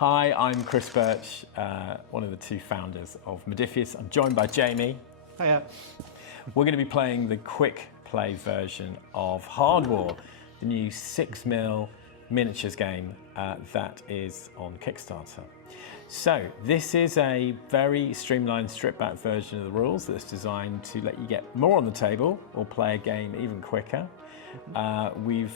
Hi, I'm Chris Birch, one of the two founders of Modiphius. I'm joined by Jamie. Hiya. We're going to be playing the quick play version of Hardwar, the new 6mm miniatures game that is on Kickstarter. So this is a very streamlined, stripped back version of the rules that's designed to let you get more on the table or play a game even quicker. We've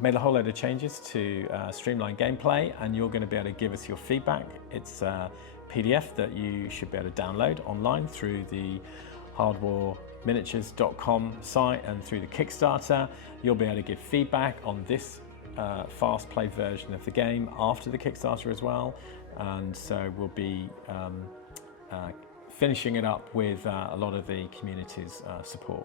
made a whole load of changes to streamline gameplay, and you're going to be able to give us your feedback. It's a PDF that you should be able to download online through the hardwarminiatures.com site and through the Kickstarter. You'll be able to give feedback on this fast play version of the game after the Kickstarter as well, and so we'll be finishing it up with a lot of the community's support.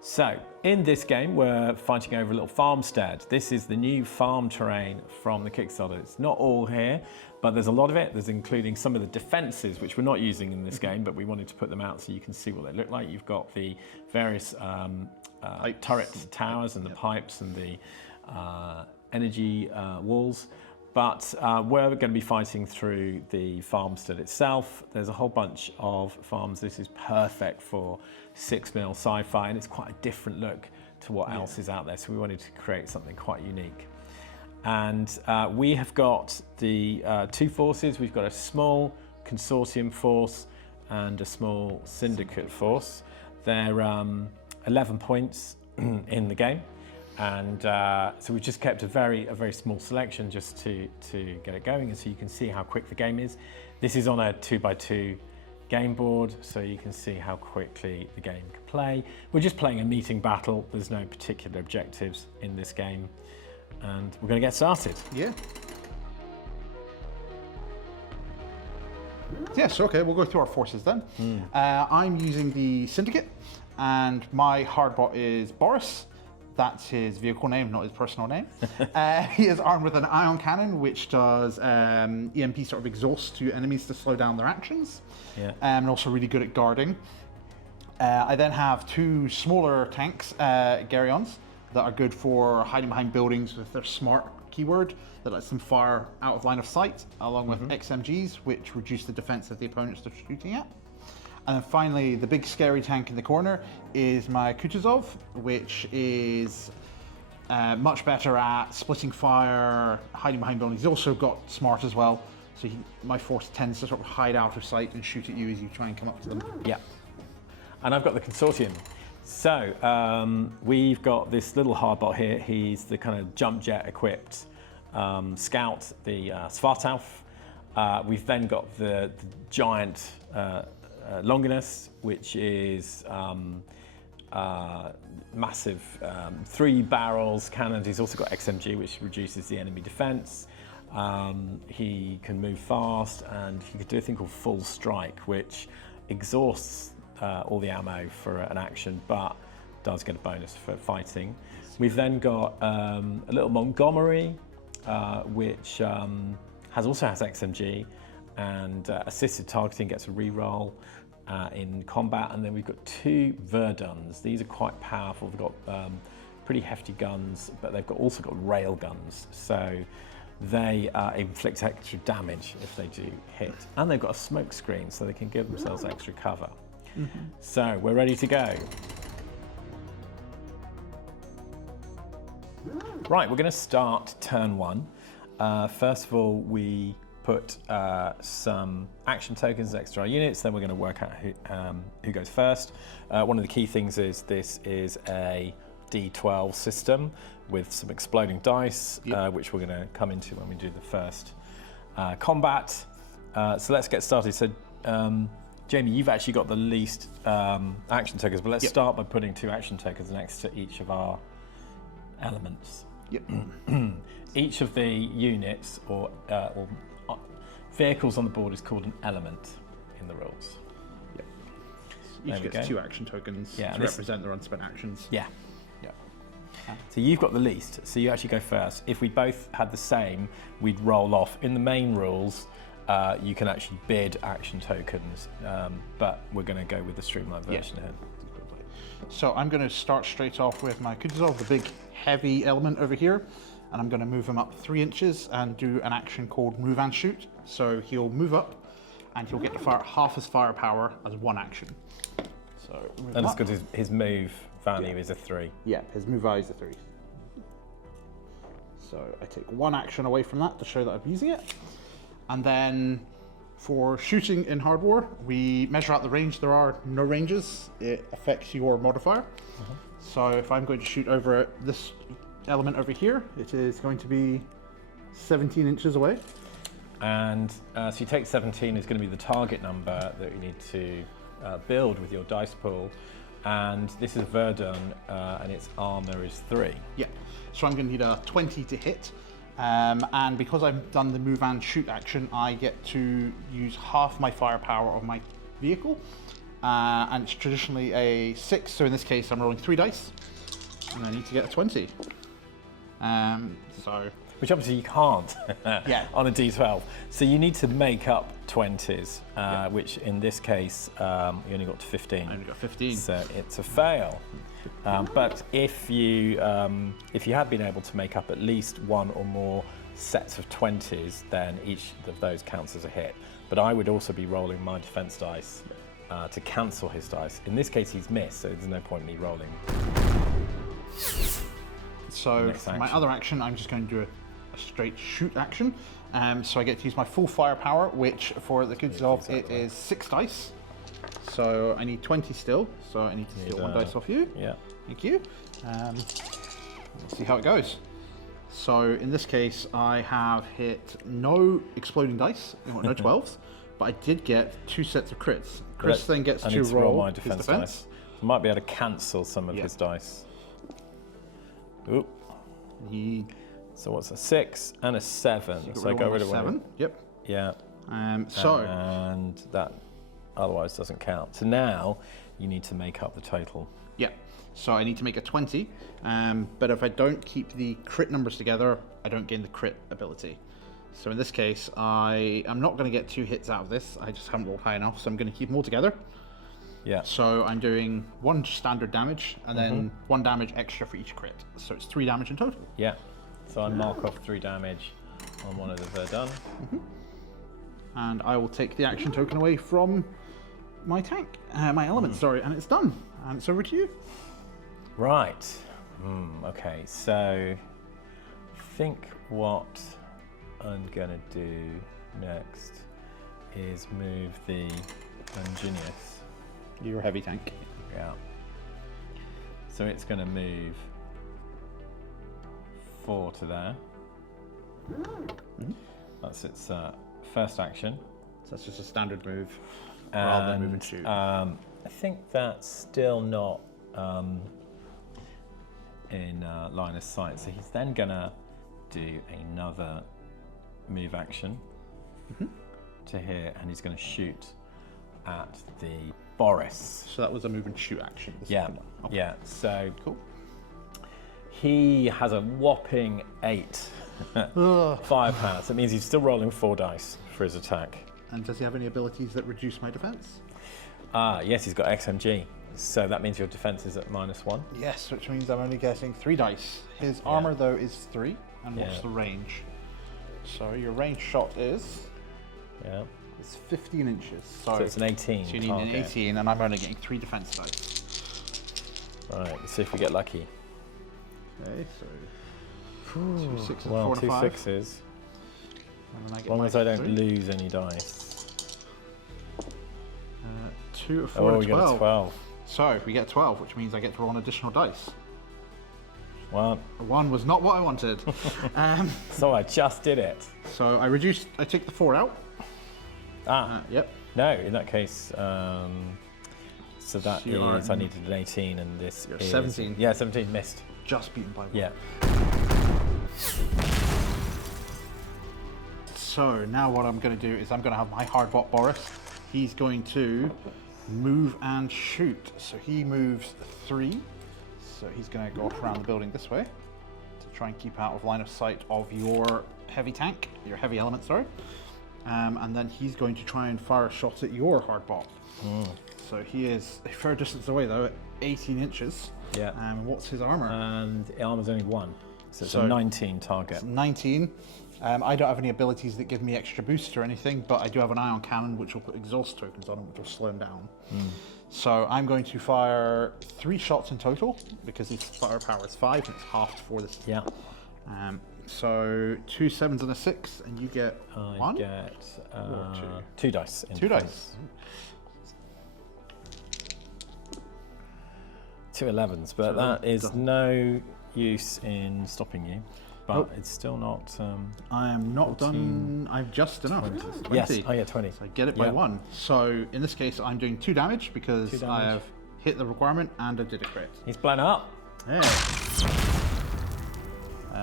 So in this game we're fighting over a little farmstead. This is the new farm terrain from the Kickstarter. It's not all here, but there's a lot of it. There's including some of the defences which we're not using in this game, but we wanted to put them out so you can see what they look like. You've got the various turrets, towers, and the pipes and the energy walls. But we're going to be fighting through the farmstead itself. There's a whole bunch of farms. This is perfect for 6mm sci-fi, and it's quite a different look to what else is out there. So we wanted to create something quite unique. And we have got the two forces. We've got a small Consortium force and a small Syndicate force. They're 11 points in the game. And so we've just kept a very small selection just to get it going, and so you can see how quick the game is. This is on a 2x2 game board, so you can see how quickly the game can play. We're just playing a meeting battle. There's no particular objectives in this game, and we're going to get started. Yeah. Yes, okay, we'll go through our forces then. I'm using the Syndicate, and my hardbot is Boris. That's his vehicle name, not his personal name. He is armed with an ion cannon, which does EMP sort of exhaust to enemies to slow down their actions, and also really good at guarding. I then have two smaller tanks, Garyons, that are good for hiding behind buildings with their smart keyword that lets them fire out of line of sight, along with XMGs, which reduce the defense of the opponents they're shooting at. And then finally, the big scary tank in the corner is my Kutuzov, which is much better at splitting fire, hiding behind buildings. He's also got smart as well, so my force tends to sort of hide out of sight and shoot at you as you try and come up to them. Yeah, and I've got the Consortium. So we've got this little hardbot here. He's the kind of jump jet equipped scout, the Svartalf. We've then got the giant Longinus, which is massive 3 barrels cannons. He's also got XMG, which reduces the enemy defense. He can move fast, and he could do a thing called full strike, which exhausts all the ammo for an action, but does get a bonus for fighting. We've then got a little Montgomery, which also has XMG, and assisted targeting, gets a reroll in combat. And then we've got two Verduns. These are quite powerful. They've got pretty hefty guns, but they've also got rail guns, so they inflict extra damage if they do hit. And they've got a smoke screen, so they can give themselves extra cover. So we're ready to go. Right, we're going to start turn 1. First of all, we put some action tokens next to our units, then we're going to work out who goes first. One of the key things is this is a D12 system with some exploding dice, which we're going to come into when we do the first combat. So let's get started. So Jamie, you've actually got the least action tokens, but let's start by putting 2 action tokens next to each of our elements. Each of the units or vehicles on the board is called an element in the rules. Each gets 2 action tokens to represent their unspent actions. So you've got the least, so you actually go first. If we both had the same, we'd roll off. In the main rules, you can actually bid action tokens, but we're going to go with the streamlined version here. So I'm going to start straight off with my Kutuzov, the big heavy element over here. and I'm going to move him up 3 inches and do an action called move and shoot. So he'll move up, and he'll get to fire half his firepower as one action. So move And it's up. because his move value is a 3. Yeah, his move value is a 3. So I take 1 action away from that to show that I'm using it. And then for shooting in Hardwar, we measure out the range. There are no ranges. It affects your modifier. So if I'm going to shoot over this element over here, it is going to be 17 inches away. And so you take 17 is going to be the target number that you need to build with your dice pool. And this is Verdun, and its armor is 3. Yeah, so I'm going to need a 20 to hit. And because I've done the move and shoot action, I get to use half my firepower of my vehicle. And it's traditionally a 6, so in this case I'm rolling 3 dice. And I need to get a 20. Which obviously you can't Yeah. on a D12. So you need to make up 20s, which in this case, you only got to 15. I only got 15. So it's a fail. But if you had been able to make up at least 1 or more sets of 20s, then each of those counts as a hit. But I would also be rolling my defense dice to cancel his dice. In this case, he's missed, so there's no point in me rolling. So Next for my action. other action, I'm just going to do a straight shoot action. So I get to use my full firepower, which for the kids of it is 6 dice. So I need 20 still. So I need to steal 1 dice off you. Yeah. Thank you. Let's see how it goes. So in this case, I have hit no exploding dice, no 12s, but I did get 2 sets of crits. Chris then gets I to need to roll my his defense defense. dice. I might be able to cancel some of Yeah. his dice. Oop. He So what's a 6 and a 7? So I got rid of 7. one. Yep. Yeah. So And that otherwise doesn't count. So now you need to make up the total. yeah. So I need to make a 20. But if I don't keep the crit numbers together, I don't gain the crit ability. So in this case, I am not going to get 2 hits out of this. I just haven't rolled high enough, so I'm going to keep them all together. Yeah. So I'm doing 1 standard damage and then 1 damage extra for each crit. So it's 3 damage in total. Yeah. So I mark off 3 damage on one of the Verdun. And I will take the action token away from my tank, my element, sorry, and it's done. And it's over to you. Right. Okay. So I think what I'm gonna do next is move the Ingenious. You're a heavy tank. Yeah. So it's gonna move 4 to there. That's its first action. So that's just a standard move rather than move and shoot. I think that's still not in line of sight. So he's then gonna do another move action to here, and he's gonna shoot at the Boris. So that was a move and shoot action. the Yeah, second one. Okay. yeah. So Cool. he has a whopping 8 firepower. So it means he's still rolling 4 dice for his attack. And does he have any abilities that reduce my defense? Yes, he's got XMG. So that means your defense is at -1. Yes, which means I'm only getting 3 dice. His armor, though, is 3. And what's Yeah. the range? So your range shot is Yeah. it's 15 inches. So, So it's an 18. so you need target. an 18, and I'm only getting 3 defense dice. Right, let's see if we get lucky. Okay, so 2 6 and Well, 4 and 2 5. 6s. And then I As get long my as I don't 3. lose any dice. 2, a 4, Oh, and we a got 12. a 12. So we get 12, which means I get to roll an additional dice. Well, A 1 was not what I wanted. so I just did it. So I take the 4 out. Yep. No, in that case, so that So you are- is, I needed an 18 and this You're is... 17. Yeah, 17 missed. Just beaten by 1. Yeah. So now what I'm going to do is I'm going to have my hardbot Boris. He's going to move and shoot. So he moves 3. So he's going to go off around the building this way to try and keep out of line of sight of your heavy tank, your heavy element, sorry. And then he's going to try and fire a shot at your hardbot. So he is a fair distance away though, at 18 inches. Yeah. What's his armor? And armor's only 1. So it's a 19 target. 19. I don't have any abilities that give me extra boost or anything, but I do have an ion cannon which will put exhaust tokens on it, which will slow him down. So I'm going to fire 3 shots in total because his firepower is 5 and it's halved for this. Yeah. So 2 7s and a 6, and you get I 1? get 2 dice. 2 dice. 2 11s, but that is no use in stopping you. But it's still not. I am not 14, done. I've just enough. 20. Yes, I get 20. So I get it by 1. So in this case, I'm doing 2 damage because 2 damage. I have hit the requirement and I did a crit. He's blown up. Yeah.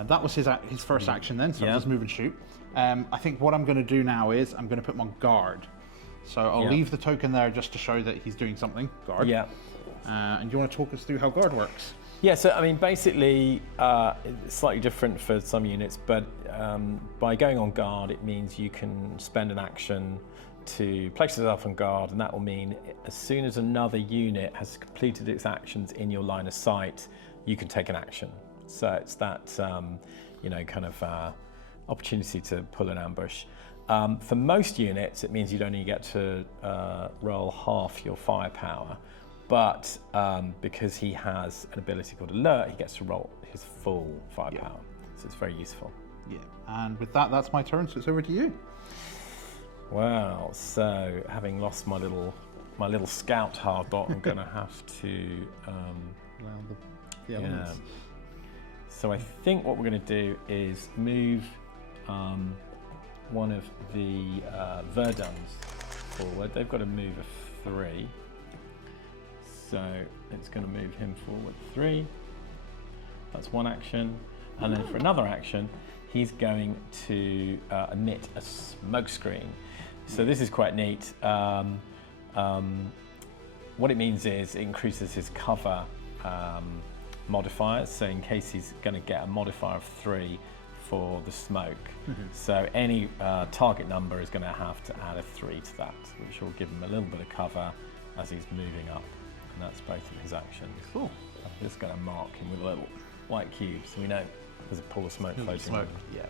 That was his first action then, so I'll just move and shoot. I think what I'm going to do now is I'm going to put him on guard. So I'll leave the token there just to show that he's doing something. Guard. Yeah. And do you want to talk us through how guard works? Yeah, so I mean, basically, it's slightly different for some units, but by going on guard, it means you can spend an action to place yourself on guard, and that will mean as soon as another unit has completed its actions in your line of sight, you can take an action. So it's that, kind of opportunity to pull an ambush. For most units, it means you'd only get to roll half your firepower. But because he has an ability called Alert, he gets to roll his full firepower. So it's very useful. Yeah. And with that, that's my turn, so it's over to you. Wow. So having lost my little scout hardbot, I'm going to have to. The elements. So I think what we're going to do is move one of the Verdans forward. They've got to move a 3. So it's going to move him forward 3. That's one action. And then for another action, he's going to emit a smoke screen. So this is quite neat. What it means is it increases his cover modifiers. So in case he's going to get a modifier of 3 for the smoke. So any target number is going to have to add a 3 to that, which will give him a little bit of cover as he's moving up. And that's both of his actions. Cool. I'm just going to mark him with a little white cube so we know there's a pool of smoke floating. Smoke. Yeah.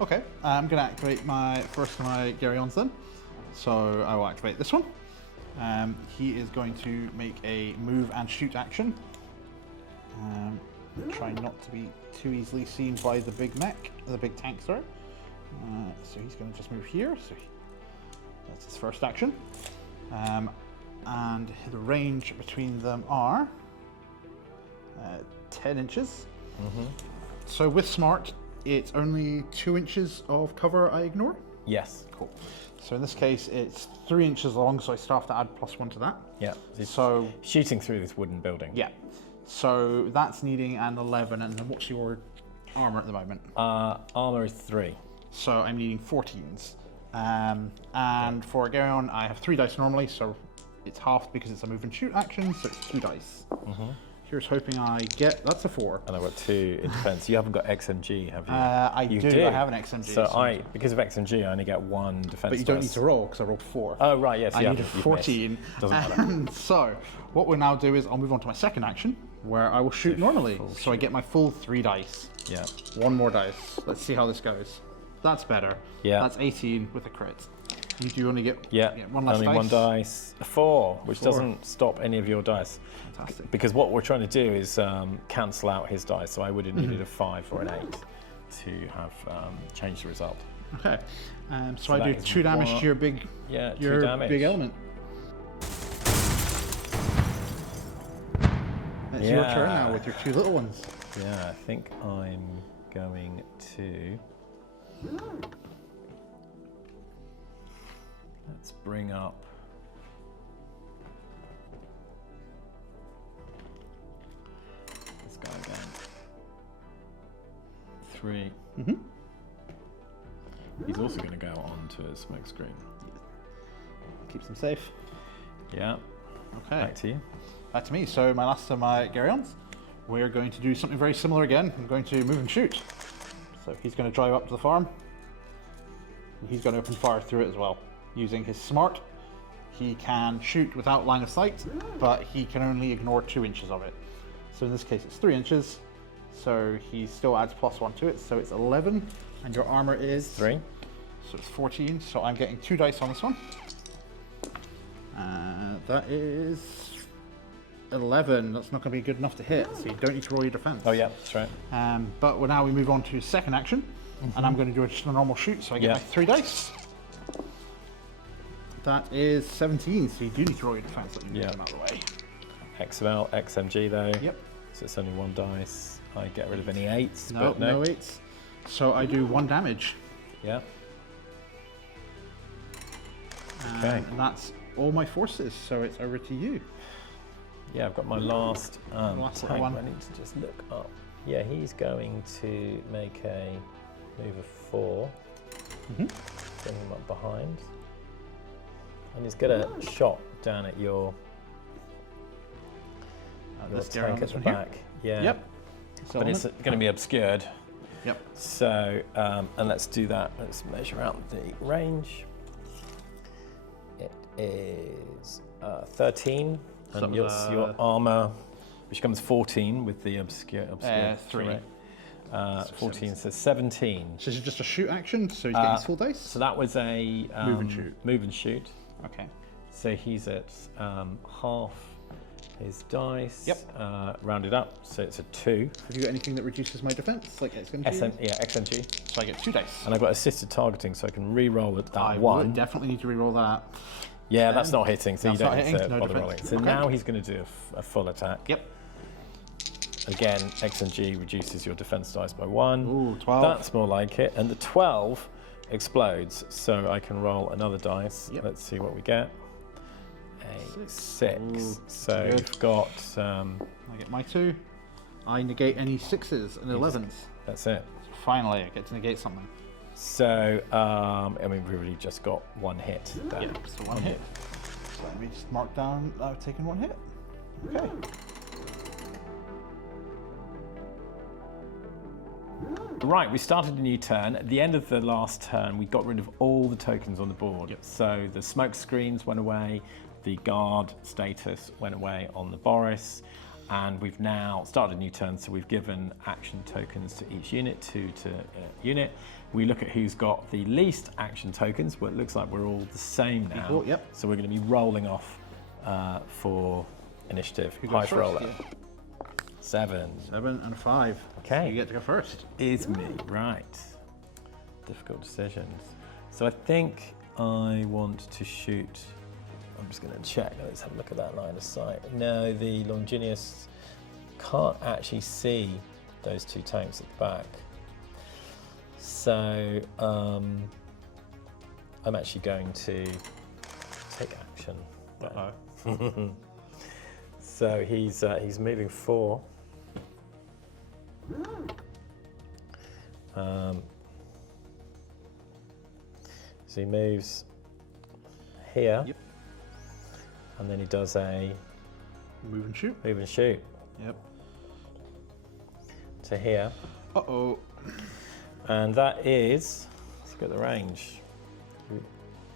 Okay, I'm going to activate my first of my Garyons then. So I will activate this one. He is going to make a move and shoot action. Try not to be too easily seen by the big mech, the big tank, sorry. So he's going to just move here. So that's his first action. And the range between them are 10 inches. So with Smart, it's only 2 inches of cover I ignore? Yes. Cool. So in this case, it's 3 inches long, so I still have to add +1 to that. Yeah. So shooting through this wooden building. yeah. So that's needing an 11, and then what's your armor at the moment? Armor is 3. So I'm needing 14s. And for Garyon, I have 3 dice normally, so it's halved because it's a move and shoot action, so it's 2 dice. Here's hoping I get, that's a 4. And I've got 2 in defense. You haven't got XMG, have you? I do. I have an XMG. So because of XMG, I only get 1 defense. But you don't need to roll, because I rolled 4. Oh, right, yes. I need a 14. Doesn't matter. So what we'll now do is I'll move on to my second action, where I will shoot normally. So I get my full 3 dice. Yeah. 1 more dice. Let's see how this goes. That's better. Yeah. That's 18 with a crit. You do only get 1 less only dice. 1 dice. A 4, which doesn't stop any of your dice. Fantastic. Because what we're trying to do is cancel out his dice. So I would have needed a 5 or an 8 to have changed the result. Okay. So I do 2 damage to your big, 2 damage. big element. It's your turn now with your 2 little ones. Yeah, I think I'm going to. Let's bring up. This guy again. 3. He's also going to go onto a smoke screen. Keeps them safe. Yeah. Okay. Back to you. Back to me. So my last of my Garyons, we're going to do something very similar again. I'm going to move and shoot. So he's going to drive up to the farm. He's going to open fire through it as well. Using his Smart, he can shoot without line of sight, but he can only ignore 2 inches of it. So in this case, it's 3 inches. So he still adds +1 to it, so it's 11. And your armor is 3. So it's 14. So I'm getting 2 dice on this one. That is 11. That's not going to be good enough to hit, so you don't need to roll your defense. Oh yeah, that's right. But now we move on to second action, and I'm going to do just a normal shoot. So I get my 3 dice. That is 17. So you do need to roll your defense. Let me move them out of the way. XML, XMG though. Yep. So it's only 1 dice. I get rid of any 8s. No, but no 8s. So I do 1 damage. Yeah. Okay. And that's all my forces. So it's over to you. Yeah, I've got my last tank. one. I need to just look up. Yeah, he's going to make a move of 4. Bring him up behind. And he's got a shot down at your tank at the back. Yeah. Yep. But it's going to be obscured. Yep. So, and let's do that. Let's measure out the range. It is 13. And your armor, which becomes 14 with the obscure 3. 14 says 17. So this is just a shoot action, so he's getting his full dice? So that was a move and shoot. Okay. So he's at half his dice. Yep. Rounded up, so it's a 2. Have you got anything that reduces my defense, like XMG? Yeah, XMG. So I get 2 dice. And I've got assisted targeting, so I can re-roll at that I 1. would definitely need to re-roll that. Yeah, that's not hitting, so you don't need to no bother defense. rolling. So Okay. now he's going to do a full attack. Yep. Again, XMG reduces your defense dice by 1. Ooh, 12. That's more like it. And the 12 explodes, so I can roll another dice. Yep. Let's see what we get. A 6. Ooh, So good. we've got... I get my 2. I negate any 6s and 11s. That's it. Finally, I get to negate something. So, I mean, we've really just got 1 hit. There. Yeah, so 1 hit. So let me just mark down I've taken 1 hit. Okay. Right, we started a new turn. At the end of the last turn, we got rid of all the tokens on the board. Yep. So the smoke screens went away, the guard status went away on the Boris, and we've now started a new turn, so we've given action tokens to each unit, 2 to unit. We look at who's got the least action tokens. Well, it looks like we're all the same now. Equal, yep. So we're going to be rolling off for initiative. Who goes Highest first? roller. Yeah. 7. 7 and a 5. Okay. So you get to go first. Is me, right. Difficult decisions. So I think I want to shoot. I'm just going to check. Let's have a look at that line of sight. No, the Longinus can't actually see those 2 tanks at the back. So I'm actually going to take action. Uh-oh. So he's moving 4. So he moves here. Yep. And then he does a Move and shoot. move and shoot Yep. to here. Uh-oh. And that is, let's get the range.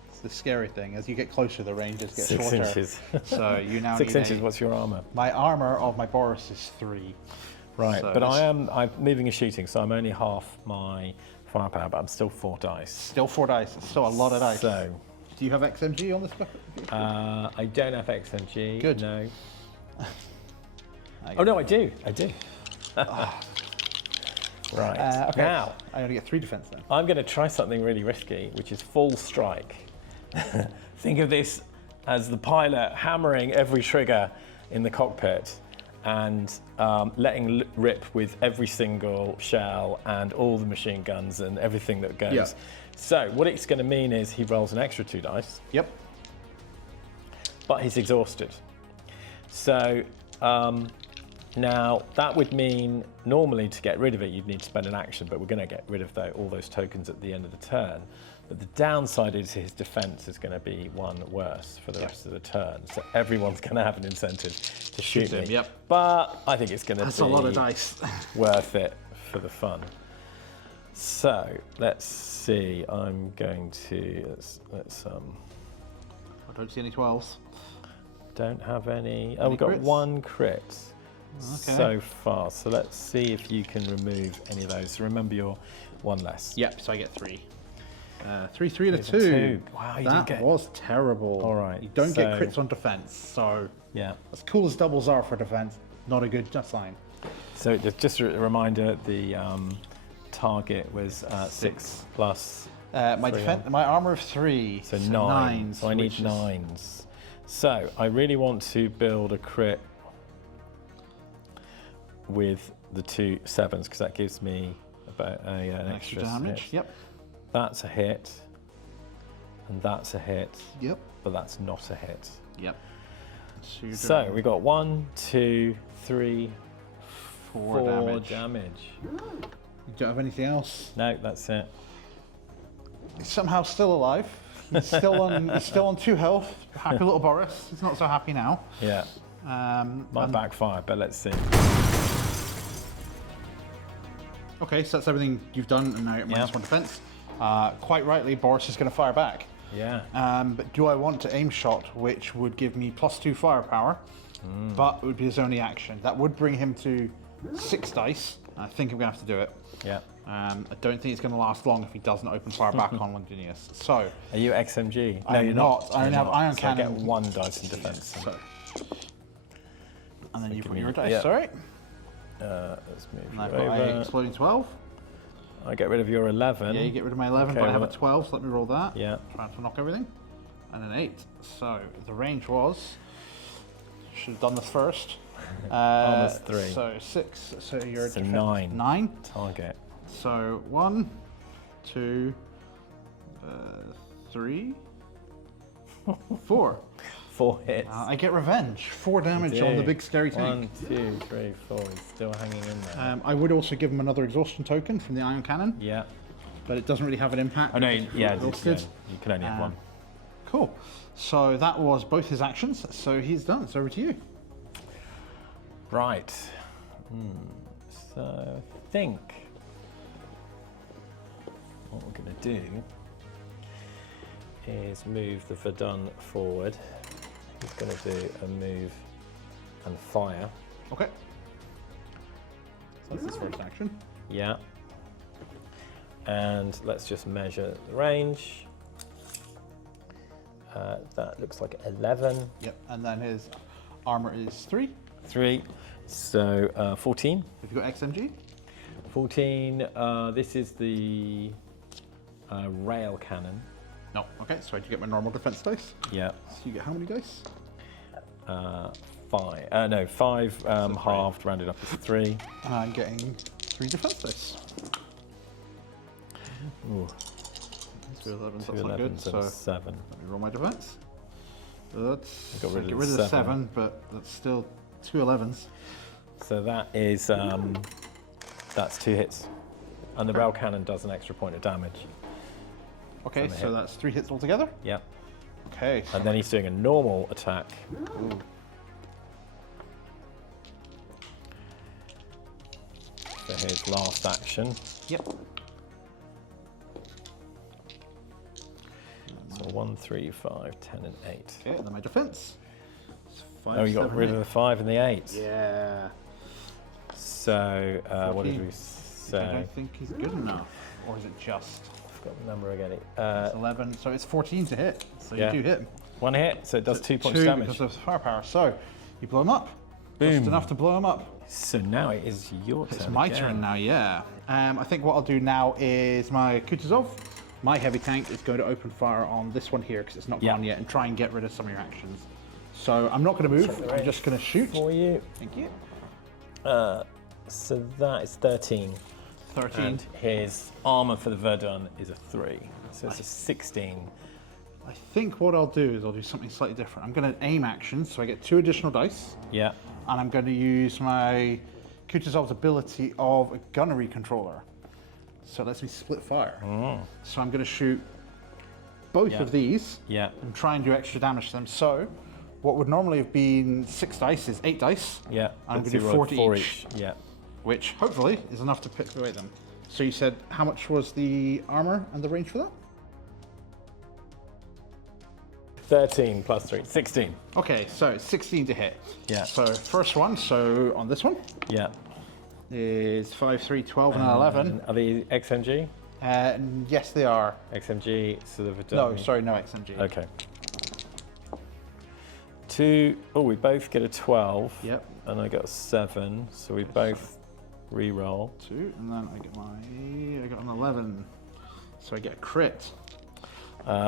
It's the scary thing. As you get closer, the ranges get 6 shorter. inches. So you now 6 need inches, what's your armor? My armor of my Boris is 3. Right, So but this- I'm moving and shooting, so I'm only half my firepower, but I'm still 4 dice. Still 4 dice. It's still a lot of dice. So, Do you have XMG on this? I don't have XMG. Good. No. Oh no, I do. I do. Right. Okay. Now, I only get 3 defense then. I'm going to try something really risky, which is full strike. Think of this as the pilot hammering every trigger in the cockpit and letting rip with every single shell and all the machine guns and everything that goes. Yeah. So what it's going to mean is he rolls an extra 2 dice, Yep. but he's exhausted. So now that would mean normally to get rid of it, you'd need to spend an action, but we're going to get rid of all those tokens at the end of the turn. But the downside is his defense is going to be 1 worse for the rest of the turn. So everyone's going to have an incentive to shoot him, me. yep. But I think it's going to be That's a lot of dice. worth it for the fun. So let's see. I'm going to let's I don't see any 12s. don't have any. Oh, Any we've got crits? 1 crit. so far. So let's see if you can remove any of those. So remember your one less. Yep, so I get 3. 3 and a 2. Wow, you that didn't get... was terrible. All right. You don't get crits on defense, so yeah. as cool as doubles are for defense, not a good sign. So just a reminder, the target was 6 plus. My armor of 3. So 9. So I need 9s. So I really want to build a crit with the 2 7s because that gives me about an extra damage. hit. Yep. That's a hit, and that's a hit. Yep. But that's not a hit. Yep. So we got 1, 2, 3, 4 damage. You don't have anything else? No, that's it. He's somehow still alive. He's still on 2 health. Happy little Boris. He's not so happy now. Yeah. Might backfire, but let's see. Okay, so that's everything you've done, and now you're at -1 defense. Quite rightly, Boris is going to fire back. Yeah. But do I want to aim shot, which would give me +2 firepower, but it would be his only action. That would bring him to 6 dice. I think I'm going to have to do it. Yeah. I don't think it's going to last long if he doesn't open fire back on Londinius. So. Are you XMG? No, you're not. I only have ion cannon. I get 1 dice in defense. So. And then you've got your dice, all right? Let's move and I've you got over. an exploding 12. I get rid of your 11. Yeah, you get rid of my 11, Okay, but I have a 12, so let me roll that. Yeah. Trying to knock everything. And an 8. So the range was... Should have done this first. Almost 3. So 6. So you're So 9. 9. Target. So 1, 2, 3, 4. 4 hits. I get revenge. 4 damage on the big scary tank. 1, 2, 3, 4. He's still hanging in there. I would also give him another exhaustion token from the ion cannon. Yeah. But it doesn't really have an impact. Oh no, yeah, you can only have 1. Cool. So that was both his actions. So he's done. It's over to you. Right. So I think what we're going to do is move the Verdun forward. He's going to do a move and fire. Okay. So that's his first action. Yeah. And let's just measure the range. That looks like 11. Yep. And then his armor is 3. 3. So 14. Have you got XMG? 14. This is the rail cannon. No. Okay. So I do get my normal defense dice. Yeah. So you get how many dice? 5. No, 5 halved, rounded up as 3. And I'm getting 3 defense dice. Ooh. 2 11s, Two that's not 11s good. and So 7. let me roll my defense. Let's Got rid get of rid of the the 7. 7, but that's still 2 11s. So that is that's 2 hits, and the rail cannon does an extra point of damage. Okay, From a so hit. that's 3 hits altogether. Yep. Okay. And then he's doing a normal attack. Ooh. So his last action. Yep. So 1, 3, 5, 10, and 8. Okay, and then my defense. It's 5, Oh, you got 7, rid 8. of the 5 and the 8. Yeah. So what did 14. we I say? don't think he's good enough. Or is it just? I forgot the number again. It's 11, so it's 14 to hit. So Yeah. you do hit him. 1 hit, so it does 2 points of 2 damage. because of firepower. So you blow him up. Boom. Just enough to blow him up. So now it is your turn. It's my again. turn now, yeah. I think what I'll do now is my Kutuzov, my heavy tank, is going to open fire on this one here because it's not gone yet and try and get rid of some of your actions. So I'm not going to move, I'm just going to shoot. For you. Thank you. So that is 13. 13. And his armor for the Verdun is a 3. So it's a 16. I think what I'll do is I'll do something slightly different. I'm going to aim action, so I get 2 additional dice. Yeah. And I'm going to use my Kutuzov's ability of a gunnery controller. So it lets me split fire. So I'm going to shoot both of these Yeah. and try and do extra damage to them. So what would normally have been 6 dice is 8 dice. Yeah. I'm Let's going to do roll 4 to 4 each, Yeah. which hopefully is enough to pick away them. So you said how much was the armor and the range for that? 13 plus 3, 16. Okay, so it's 16 to hit. Yeah. So first one, so on this one, Yeah. is 5, 3, 12, and 11. Are these XMG? Yes, they are. XMG, sort of a No, dummy. sorry, no XMG. Okay. 2, oh, we both get a 12. Yep. And I got a 7, so we both re-roll. 2, and then I got an 11. So I get a crit.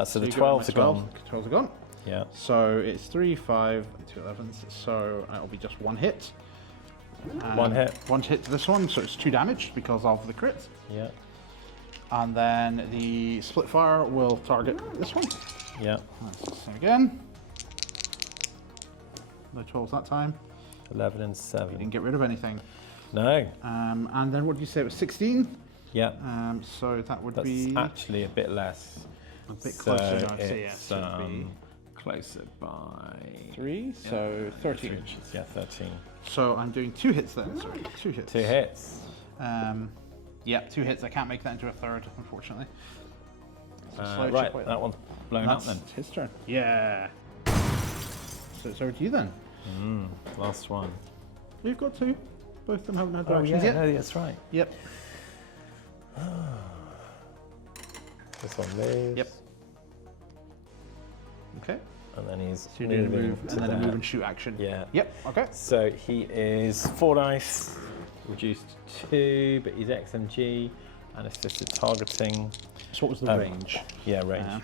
So the you got my 12s are gone. 12s are gone. Yeah. So it's 3, 5, 2 11s. So that'll be just one hit. One hit. One hit to this one, so it's 2 damage because of the crit. Yeah. And then the split fire will target this one. Yeah. That's the same again. No 12s that time. 11 and You 7. didn't get rid of anything. No. And then what did you say? It was 16? Yeah. So that would That's be actually a bit less. a bit closer. So I'd say, yeah. it's So it'd be closer by 3, so 13. 3 inches. Yeah, 13. So I'm doing 2 hits then. Sorry, 2 hits. 2 hits. Yeah, 2 hits. I can't make that into a third, unfortunately. So slow Right, chip weight. that one's blown up That's then. his turn. Yeah. So it's over to you then. Last one. We've got 2. Both of them haven't had Oh, directions yet. no, that's right. Yep. This one moves. Yep. Okay. And then he's So you're doing a moving move to and then a there. move and shoot action. Yeah. Yep. Okay. So he is 4 dice, reduced 2, but he's XMG and assisted targeting. So what was the range? Yeah, range.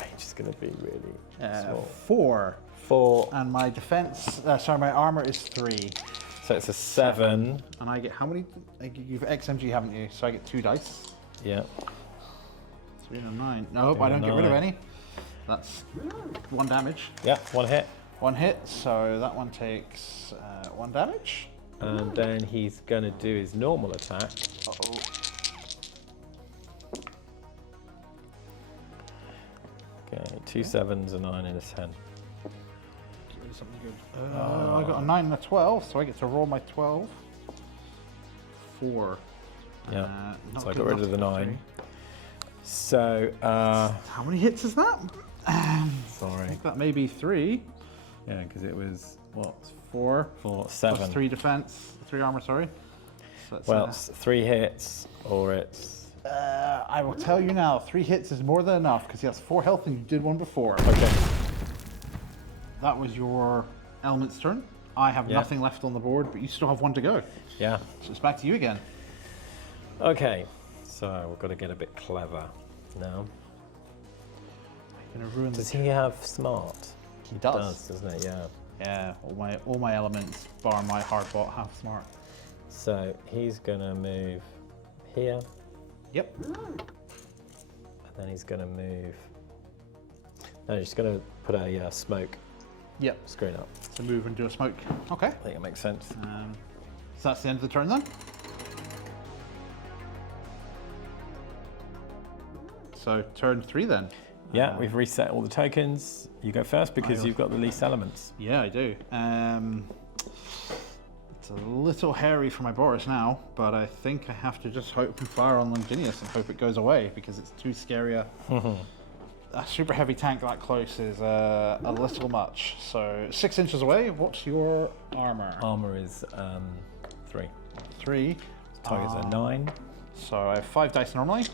Range is going to be really small. 4. 4. And my defense, my armor is 3. So it's a 7. And I get how many? You've XMG, haven't you? So I get 2 dice. Yeah. 3 and a 9. Nope, 3 I don't and get rid of 9. any. That's 1 damage. Yeah, 1 hit. 1 hit, so that one takes 1 damage. And then he's going to do his normal attack. Uh-oh. Okay, 2 7s, a 9 and a 10. Get rid of something good. I got a 9 and a 12, so I get to roll my 12. 4. Yeah, not so I good got rid enough of the to go 9. through. So, How many hits is that? I sorry. think that may be 3. Yeah, because it was, what, 4. 4, 7. Plus 3 defense, 3 armor, sorry. So that's, Well, it's 3 hits, or it's... I will tell you now, 3 hits is more than enough because he has 4 health and you did 1 before. Okay. That was your element's turn. I have nothing left on the board, but you still have 1 to go. Yeah. So it's back to you again. Okay. So we've got to get a bit clever now. You're gonna ruin Does he have smart? He does. Doesn't it? Yeah. Yeah, all my elements, bar my hardbot, have smart. So he's going to move here, Yep. and then he's going to move... No, he's going to put a smoke Yep. screen up. So move and do a smoke. Okay. I think it makes sense. So that's the end of the turn then. So turn 3 then. Yeah, we've reset all the tokens. You go first because you've got the least elements. Yeah, I do. It's a little hairy for my Boris now, but I think I have to just hope and fire on Longinus and hope it goes away because it's too scary. A super heavy tank that close is a little much. So 6 inches away, what's your armor? Armor is 3. 3. Target's a 9. So I have 5 dice normally.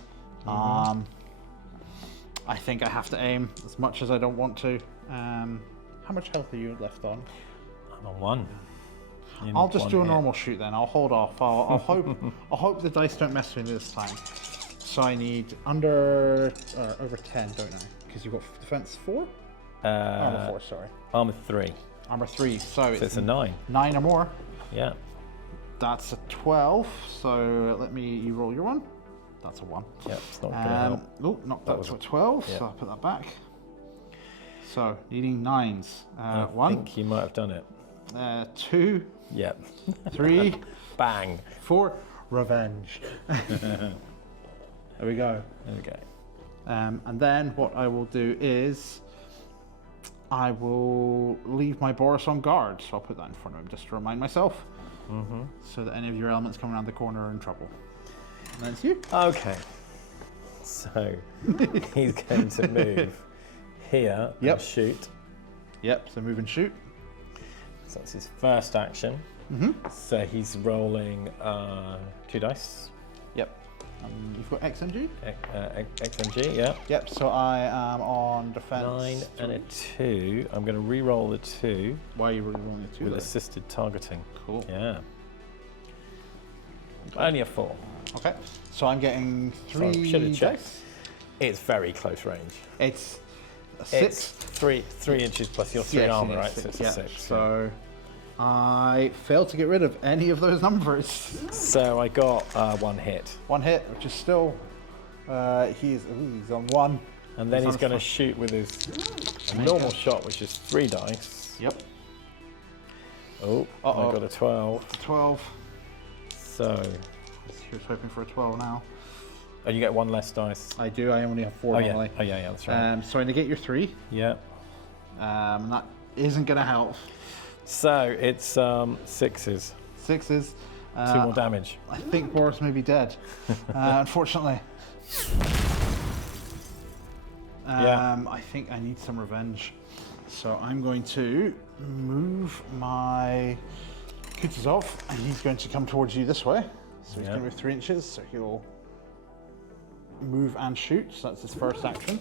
I think I have to aim as much as I don't want to. How much health are you left on? I'm on 1. I'll just do a normal shoot then. I'll hold off. I'll hope. I'll hope the dice don't mess with me this time. So I need over 10, don't I? Because you've got defense 4. Armor 4. Sorry. Armor 3. Armor 3. So It's a 9. 9 or more. Yeah. That's a 12. So let me. You roll your one. That's a 1. Yep, it's not going to help. Oh, knocked that to a 12. yeah. So I'll put that back. So needing 9s. I 1. think you might have done it. 2. Yep. 3. Bang. 4. Revenge. There we go. Okay. And then what I will do is I will leave my Boris on guard. So I'll put that in front of him just to remind myself. So that any of your elements coming around the corner are in trouble. And that's you. Okay. So he's going to move here Yep. and shoot. Yep, so move and shoot. So that's his first action. So he's rolling 2 dice. Yep. You've got XMG? XMG, yeah. Yep, so I am on defense. 9 and a 2. I'm going to re-roll the 2 Why are you really rolling a 2 with though? assisted targeting. Cool. Yeah. Only a 4. Okay, so I'm getting So I 3 should have checked. dice. It's very close range. It's a It's 6. 3 inches plus your 3 Yes, armor, it is right? So it's a yeah. 6. So I failed to get rid of any of those numbers. So I got 1 hit. 1 hit, which is still, he's on 1. And then he's Sounds going to fun. shoot with his normal shot, which is 3 dice. Yep. Oh, I got a 12. 12. So, He was hoping for a 12 now. oh, you get 1 less dice. I do, I only have 4 Oh yeah, normally. oh yeah, that's right. So I negate your 3. Yeah. And that isn't going to help. So it's 6s. 6s. 2 more damage. I think Boris may be dead, unfortunately. Yeah. I think I need some revenge. So I'm going to move my Kutuzov, and he's going to come towards you this way. So he's Yeah. going to move 3 inches, so he'll move and shoot. So that's his first action.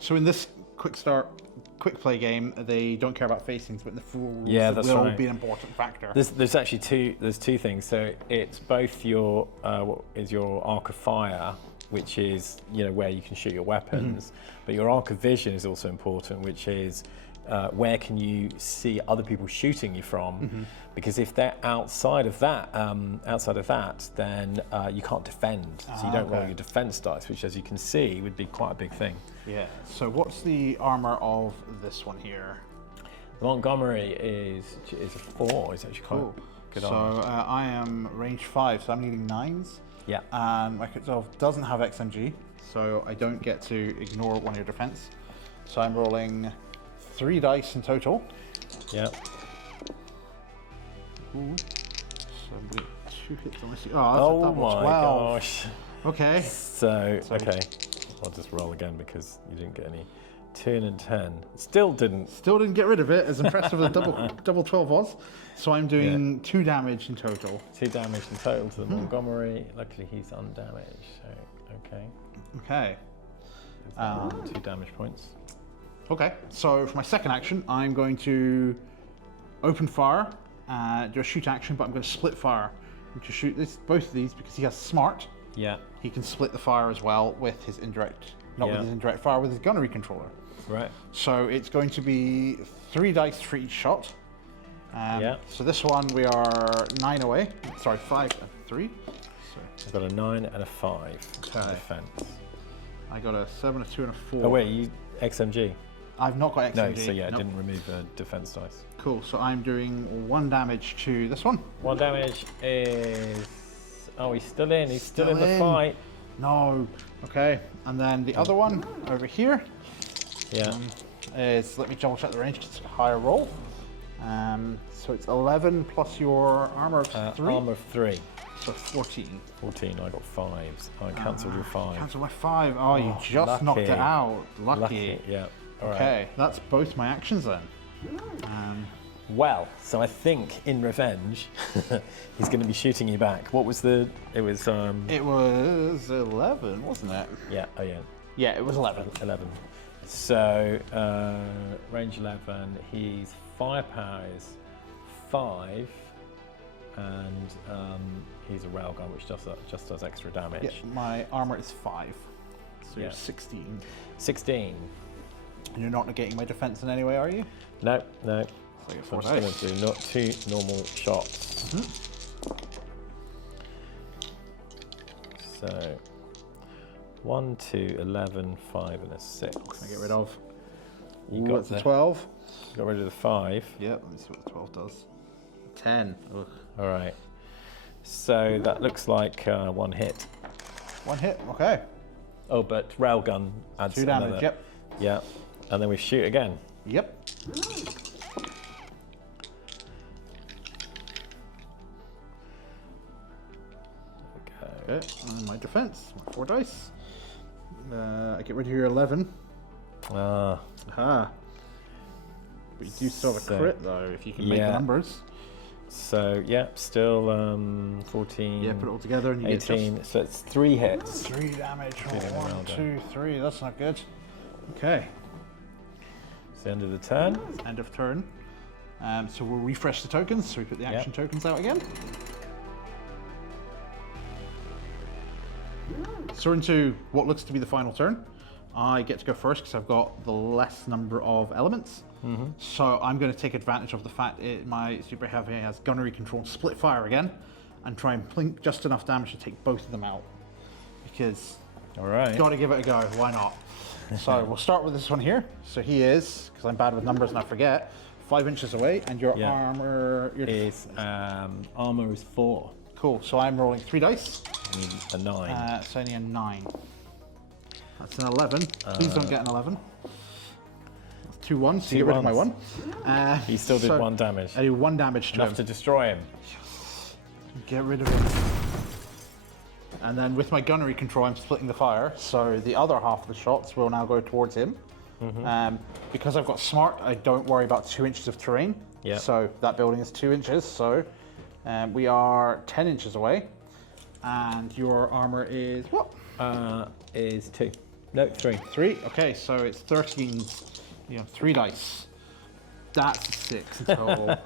So in this quick play game, they don't care about facings, but the fools that's will right. be an important factor. There's actually two things. So it's both your what is your arc of fire, which is where you can shoot your weapons, but your arc of vision is also important, which is where can you see other people shooting you from? Because if they're outside of that, then you can't defend. So you don't roll your defense dice, which, as you can see, would be quite a big thing. Yeah. So what's the armor of this one here? The Montgomery is a 4. It's actually quite good So armor. I am range 5, so I'm needing 9s. Yeah. And my Kutuzov doesn't have XMG, so I don't get to ignore 1 of your defense. So I'm rolling 3 dice in total. Yeah. Ooh. So I'm getting 2 hits on my Oh, that's a Oh double my 12. gosh. Okay. So, okay. I'll just roll again because you didn't get any. 10 and 10. Still didn't. Still didn't get rid of it, as impressive as double 12 was. So I'm doing 2 damage in total. 2 damage in total to the Montgomery. Luckily, he's undamaged. So, okay. Okay. 2 damage points. Okay, so for my second action, I'm going to open fire, do a shoot action, but I'm going to split fire. I'm going to shoot both of these because he has smart. Yeah. He can split the fire as well with his indirect, not with his indirect fire, with his gunnery controller. Right. So it's going to be 3 dice for each shot. Yeah. So this one we are 9 away. Sorry, 5 and 3. So I've got a 9 and a 5 Okay. defense. I got a 7, a 2, and a 4. Oh wait, you XMG? I've not got XMG. No, so yeah, it Nope. didn't remove the defense dice. Cool, so I'm doing 1 damage to this one. 1 damage is. Oh, he's still in. He's still in the in. fight. No. Okay, and then the other one over here Yeah. is, let me double check the range because it's a higher roll. So it's 11 plus your armor of 3. Armor of 3. So 14. 14. I got 5s. I cancelled your 5. Cancel my 5. Oh, you just lucky. knocked it out. Lucky. Yeah. All right. Okay, that's both my actions then. Well, so I think in revenge, he's going to be shooting you back. What was the? It was. It was 11, wasn't it? Yeah. Oh yeah. Yeah, it was 11. 11. So range 11. He's firepower is 5, and he's a railgun, which just does extra damage. Yeah, my armor is 5. So Yeah. you're 16. 16. And you're not negating my defense in any way, are you? No, no. So I get So 4 I'm dice. just going to do not 2 normal shots. So 1, 2, 11, 5, and a 6. I get rid of. You Ooh, got that's a the 12. got rid of the 5. Yeah, let me see what the 12 does. 10. Ugh. All right. So that looks like 1 hit. 1 hit, okay. Oh, but railgun adds 2 damage, another. yep. Yeah, and then we shoot again. Yep. Okay. Okay, and my defense, my 4 dice. get rid of your 11. Ah. But you do still have a crit though, if you can make the numbers. So, yeah, still 14. Yeah, put it all together and you 18. get So it's 3 hits. 3 damage. Feeling well 1, done. 2, 3. That's not good. Okay. It's the end of the turn. End of turn. So we'll refresh the tokens. So we put the action tokens out again. So we're into what looks to be the final turn. I get to go first because I've got the less number of elements. So I'm going to take advantage of the fact my super heavy has gunnery control and split fire again, and try and plink just enough damage to take both of them out. Because got to give it a go. Why not? So we'll start with this one here. So he is, because I'm bad with numbers and I forget, 5 inches away, and your armor is armor is 4. Cool. So I'm rolling 3 dice. I need a 9. So only a 9. That's an 11. Please don't get an 11. That's 2 ones. So you get rid of my 1. He still did 1 damage. I do 1 damage to him. Enough to destroy him. Get rid of him. And then with my gunnery control, I'm splitting the fire. So the other half of the shots will now go towards him. Because I've got smart, I don't worry about 2 inches of terrain. So that building is 2 inches. So we are 10 inches away. And your armor is what? Is 2. No, 3. 3? Okay, so it's 13. You have 3 dice. That's a 6 in total.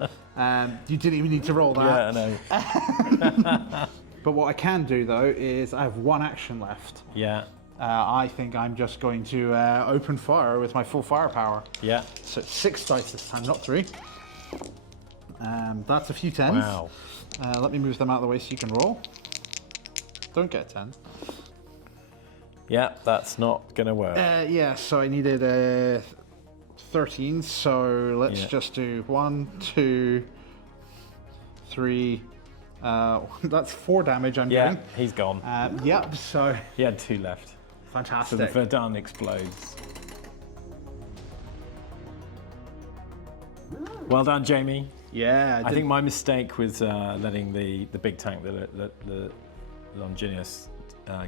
You didn't even need to roll that. Yeah, I know. But what I can do though is I have 1 action left. Yeah. I think I'm just going to open fire with my full firepower. Yeah. So 6 dice this time, not 3. That's a few 10s. Wow. Let me move them out of the way so you can roll. Don't get 10s. Yeah, that's not going to work. Yeah, so I needed 13, so let's just do 1, 2, 3. That's 4 damage I'm doing. He's gone. Yep, so... He had 2 left. Fantastic. So the Verdun explodes. Well done, Jamie. Yeah. I think my mistake was letting the big tank, the Longinus,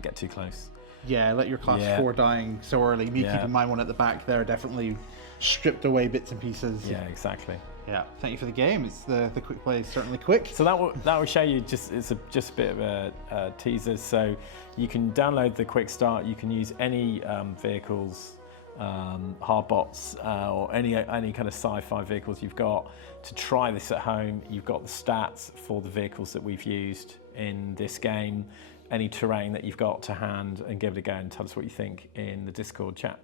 get too close. Yeah, let your class 4 dying so early. Me keeping my one at the back there definitely stripped away bits and pieces. Yeah, exactly. Yeah, thank you for the game. It's the quick play is certainly quick. So that will show you just a bit of a teaser. So you can download the Quick Start. You can use any vehicles, hardbots, or any kind of sci-fi vehicles you've got to try this at home. You've got the stats for the vehicles that we've used in this game, any terrain that you've got to hand, and give it a go and tell us what you think in the Discord chat.